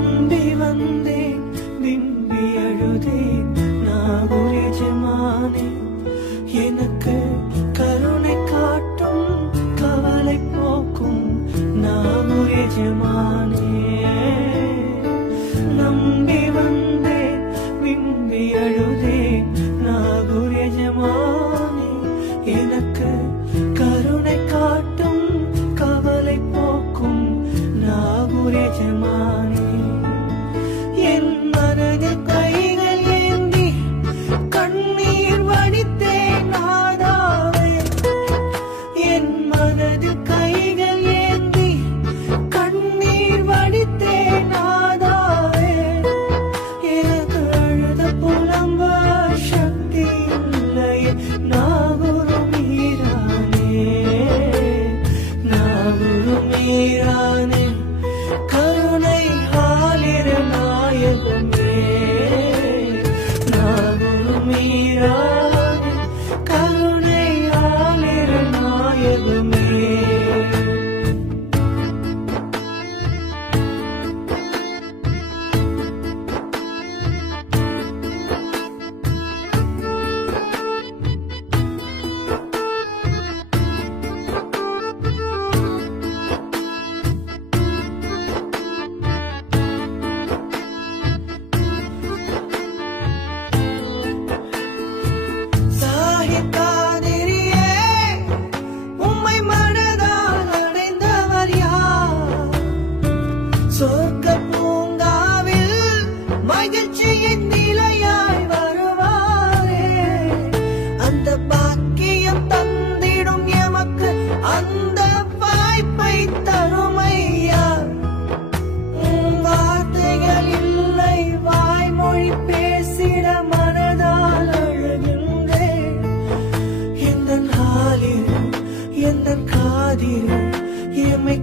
நம்பி வந்தேன் விம்பி அழுதேன் நாகூர் எஜமானே எனக்கு கருணை காட்டும் கவலை போக்கும் நாகூர் எஜமானே நம்பி வந்தேன் விம்பி அழுதேன் நாகூர் எஜமானே எனக்கு கருணை காட்டும் கவலை போக்கும் நாகூர் எஜமானே என் மனதில் கைகள் ஏந்தி கண்ணீர் வடித்தேன் நாதாவே என் மனதில் கைகள் ஏந்தி கண்ணீர் வடித்தேன் நாதாவே எனக்கு அழுத புலம்ப சக்தி இல்லையே நாகூர் மீரானே நாகூர் மீரானே கருணை ஆலிர நாயகமே நாகூர் மீரானே கருணை ஆலிர நாயகமே சாஹித்தாதிரியே உம்மை மனதால் அடைந்தவர் யார் சொர்க்க பூங்காவில் மகிழ்ச்சியின் நிலையாய் வருவாரே அந்த பாக்கியம் தந்திடும் எமக்கு அந்த வாய்ப்பை தருமையா வார்த்தைகள் இல்லை வாய்மொழி பேசிட மனதால் அழுகின்றேன் எந்தன் காதில் எம்மை